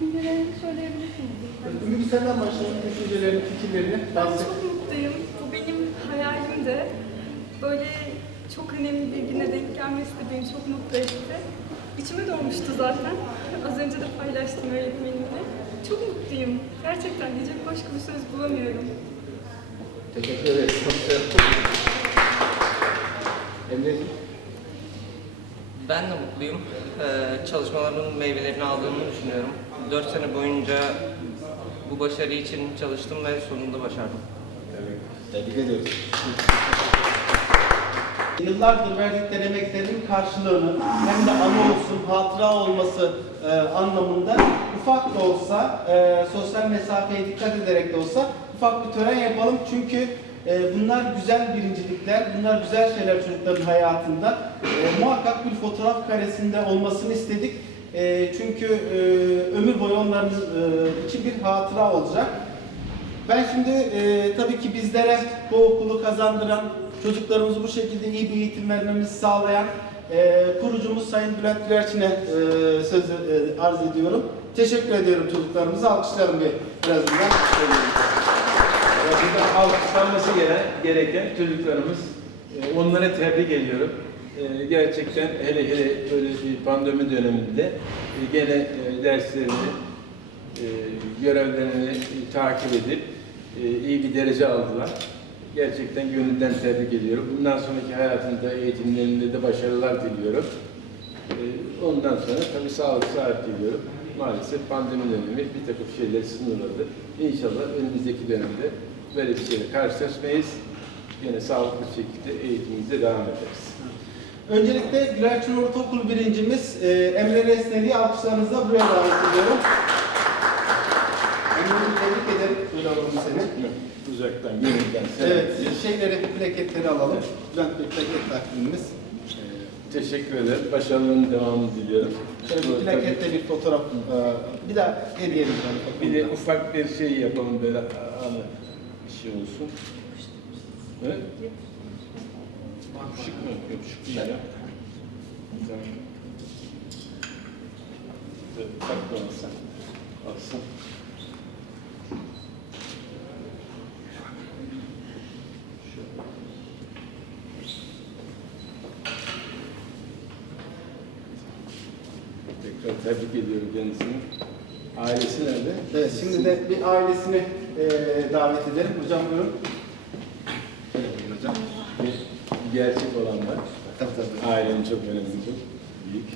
düşüncelerini söyleyebilirsiniz. Ümit senden başlayalım. Düşüncelerini, fikirlerini. Ben çok mutluyum. Bu benim hayalim de. Böyle çok önemli bir güne denk gelmesi de beni çok mutlu etti. İçime doğmuştu zaten. Az önce de paylaştım öğretmenimle. Çok mutluyum. Gerçekten diyecek başka bir söz bulamıyorum. Teşekkür ederiz. Çok. Emre'ciğim. Ben de mutluyum. Ee, çalışmalarımın meyvelerini aldığımı düşünüyorum. 4 sene boyunca bu başarı için çalıştım ve sonunda başardım. Tebrik ediyoruz. Yıllardır verdikleri emeklerin karşılığını hem de anı olsun, hatıra olması e, anlamında ufak da olsa, e, sosyal mesafeye dikkat ederek de olsa ufak bir tören yapalım. Çünkü bunlar güzel birincilikler, bunlar güzel şeyler çocukların hayatında. E, muhakkak bir fotoğraf karesinde olmasını istedik. E, çünkü e, ömür boyu onların e, için bir hatıra olacak. Ben şimdi e, tabii ki bizlere bu okulu kazandıran, çocuklarımızı bu şekilde iyi bir eğitim vermemizi sağlayan e, kurucumuz Sayın Bülent Gülerçin'e e, sözü e, arz ediyorum. Teşekkür ediyorum çocuklarımıza. Alkışlarım bir birazından. Ya Burada alkışlanması gere- gereken çocuklarımız. E, Onlara tebrik ediyorum. E, Gerçekten hele hele böyle bir pandemi döneminde e, gene e, derslerini, e, görevlerini e, takip edip e, iyi bir derece aldılar. Gerçekten gönülden tebrik ediyorum. Bundan sonraki hayatında, eğitimlerinde de başarılar diliyorum. E, Ondan sonra tabii sağlık sıhhat diliyorum. Maalesef pandemi dönemi bir takım şeyler sınırladı. İnşallah önümüzdeki dönemde böyle bir şeyle karşılaşmayız. Yine sağlıklı şekilde eğitimimize devam ederiz. Öncelikle Gülerçin Ortaokul birincimiz e, Emre Resneli'yi alkışlarınızla buraya davet ediyorum. Emre'yi tebrik ederim. Buyur alalım seni. Uzaktan, selam. Evet, şeyleri, plaketleri alalım. Bülent Bey plaket takdimimiz. Ee, Teşekkür ederim. Başarılarının devamını diliyorum. Şöyle bir Bu plakette bir fotoğraf, e, bir daha hediye tabii Bir de ufak bir şey yapalım böyle şey olsun. Evet. Şık mı? Yok şık değil ya. Tamam. Dur, Saklamasın. Alsın. Tekrar tebrik ediyorum kendisini. Ailesi nerede? Evet, şimdi de bir ailesini e, davet edelim. Hocam buyurun. Şöyle buyurun hocam. Bir gerçek olanlar. Tabii tabii. Ailenin çok önemli, çok büyük.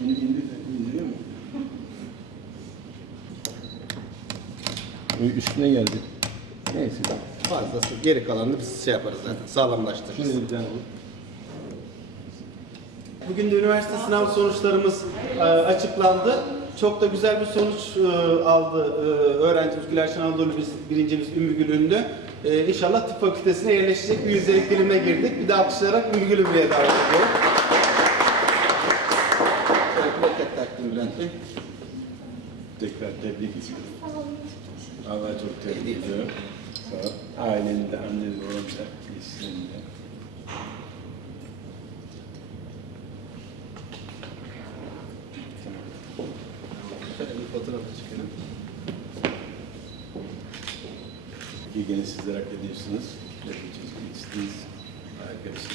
Bunu indir, indiriyor mu? Üstüne geldi. Neyse. Fazlası, geri kalanını biz şey yaparız zaten, sağlamlaştırırız. Şöyle bir tane vur. Bugün de üniversite sınav sonuçlarımız e, açıklandı. Çok da güzel bir sonuç e, aldı e, öğrencimiz Gülerşen Anadolu birincimiz Ümmü Gül inşallah tıp fakültesine yerleşecek bir yüzdelik dilime girdik. Bir de alkışlayarak Ümmü Gül Ünlü'ye davet ediyorum. Plaket. Tekrar tebrik ediyorum. Allah çok tebrik ediyorum. Sağ ol. Ailenin de anneni babamda geçsin de. Tamam. Şöyle bir fotoğraf çıkarın. İyi gene sizler hak ediyorsunuz. Geçtiniz. Harikasın.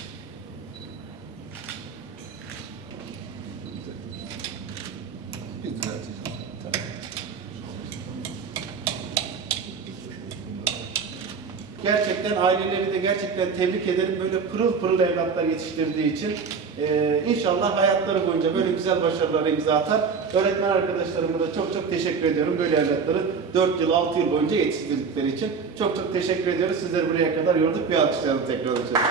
Bir. Tamam. Gerçekten aileleri de gerçekten tebrik ederim. Böyle pırıl pırıl evlatlar yetiştirdiği için. Ee, inşallah hayatları boyunca böyle güzel başarılar imza atar. Öğretmen arkadaşlarıma da çok çok teşekkür ediyorum. Böyle evlatları 4 yıl, 6 yıl boyunca yetiştirdikleri için. Çok çok teşekkür ediyoruz. Sizleri buraya kadar yorduk. Bir alkışlayalım tekrar hocam.